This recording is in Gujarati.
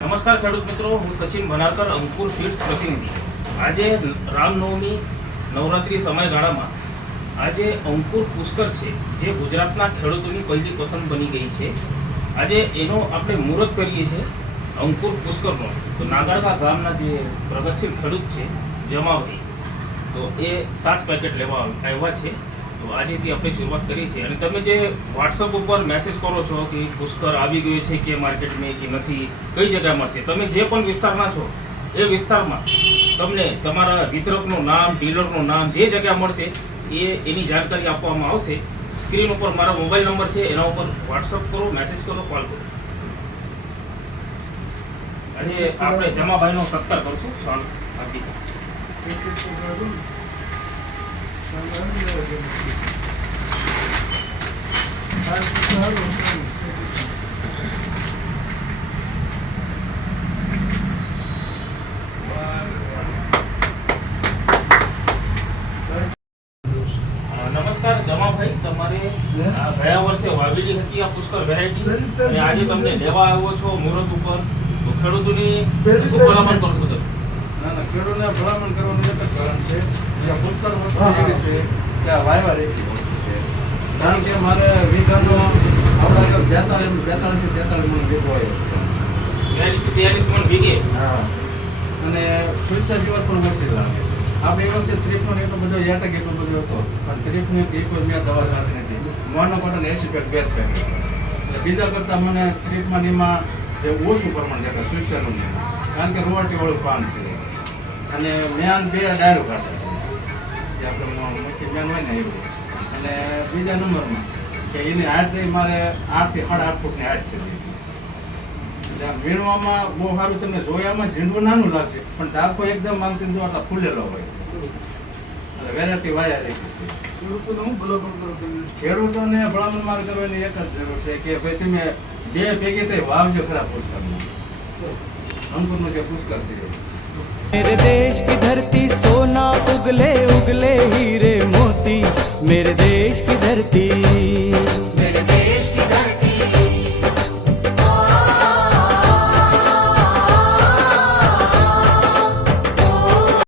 નમસ્કાર ખેડૂત મિત્રો, હું સચિન ભનારકર અંકુર સીડ્સ પ્રતિનિધિ. આજે રામનવમી નવરાત્રી સમયગાળામાં આજે અંકુર પુષ્કર છે, જે ગુજરાતના ખેડૂતોની પહેલી પસંદ બની ગઈ છે. આજે એનો આપણે મુહૂર્ત કરીએ છીએ અંકુર પુષ્કરનો. તો નાગાળા ગામના જે પ્રગતિશીલ ખેડૂત છે જમાભાઈ તો એ સાત પેકેટ લેવા આવ્યા છે. તો આજેથી આપણે શરૂઆત કરી છે અને તમે જે વોટ્સઅપ ઉપર મેસેજ કરો છો કે પુષ્કર આવી ગયો છે કે માર્કેટમાં કે નથી, કઈ જગ્યામાં મળશે તમે જે પણ વિસ્તારમાં છો, એ વિસ્તારમાં તમને તમારા વિતરકનું નામ, ડીલરનું નામ, જે જગ્યા મળશે, એ એની જાણકારી આપવામાં આવશે. સ્ક્રીન ઉપર મારો મોબાઈલ નંબર છે, એના ઉપર વોટ્સઅપ કરો મેસેજ કરો કોલ કરો. આજે આપણે જમાભાઈનો સત્કાર કરશું. સોલ આપી અ, નમસ્કાર જમાભાઈ. તમારે આ ગયા વર્ષે વાવેલી હતી આ પુષ્કળ વેરાયટી અને આજે તમને લેવા આવ્યો છો મુહૂર્ત ઉપર. તો ખેડૂતોની શું ભલામણ કરશો તમે? ના ના ખેડૂતને ભલામણ કરવાનું એક જ કારણ છે કે આ પુષ્કળ વસ્તુ છે કે આ વાયવા રેતી છે. કારણ કે મારે વીઘાનો આપણા જો બેતાળીસ બેતાળીસથી તેતાળીસ મણ વીઘો હોયથી તેયાલીસ મણ વીઘે હા અને સુઈસા જીવત પણ ઓછી લાગે આપણે એ વખતે ત્રીપનો એટલો બધો એટેક એટલો બધો હતો. પણ ત્રીપની એક કોઈ મેં દવા સાથે નથી. મોનો કોટન એસી પેક બે છે. એટલે બીજા કરતાં મને ત્રીફમાં નીમાં જે ઓછું પ્રમાણ દેખાય સુઈસાનું નીમ કારણ કે રોવાટી વાળું પાન છે. અને મેન બે ડાયરો કાઢે છે. જે આપણે મેન હોય ને એવું. અને બીજા નંબરમાં કે એની હાઈટ રહી મારે આઠથી સાડા આઠ ફૂટની હાઈટ છે એટલે આમ વીણવામાં બહુ સારું તમને જોયામાં ઝીંડવું નાનું લાગશે પણ ડાકો એકદમ આમ તેમ જો આટલા ફૂલેલો હોય છે એટલે વેરાયટી વાયા રહી છે ખેડૂતોને હું ભલામણ કરો તમે ખેડૂતોને ભલામણ માર કરવાની એક જ જરૂર છે કે ભાઈ તમે બે પેકેટ વાવજો ખરા પુષ્કરમાં અંકુરનું જે પુષ્કર છે એ. मेरे देश की धरती सोना उगले उगले हीरे मोती मेरे देश की धरती